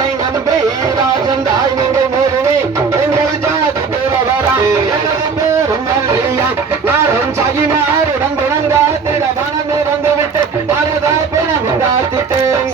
உன்னை நம்பி ராஜன் தாய் நீங்கள் முருவி எங்கள் ஜாதி பெறவரா எனது பேரும் மல்லியா நானும் சகிமாரிடம் குணங்காத்திட மனம் இறந்து விட்டு மனதா பிணம் காத்திட்டேன்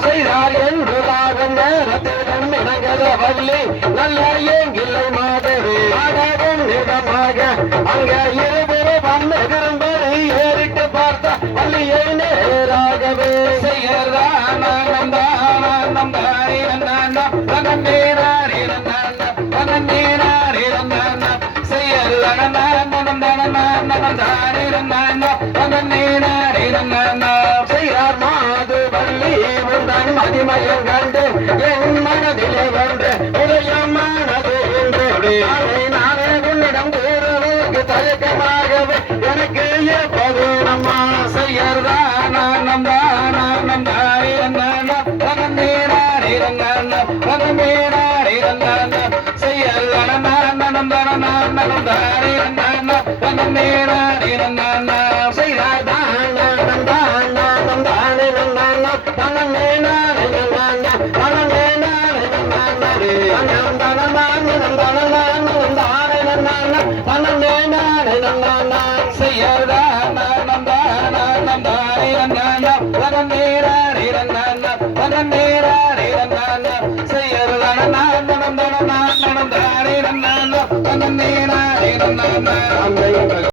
செய்தார் என்று ராகம் நேரத்திடம் இணங்கத வள்ளி நல்ல ஏங்கில்லை மாதவி ஆடவும் நிதமாக அங்க இருபுற வந்து விரும்பி ஏறிட்டு பார்த்த வள்ளியை நேராகவே செய்யார் மாது வள்ளி முந்தன் மதிமயம் கண்டு என் மனதிலே வந்து உதயமானது என்று நானே உன்னிடம் கூறுவதற்கு தயக்கமாகவே எனக்கு எப்போது நம்மா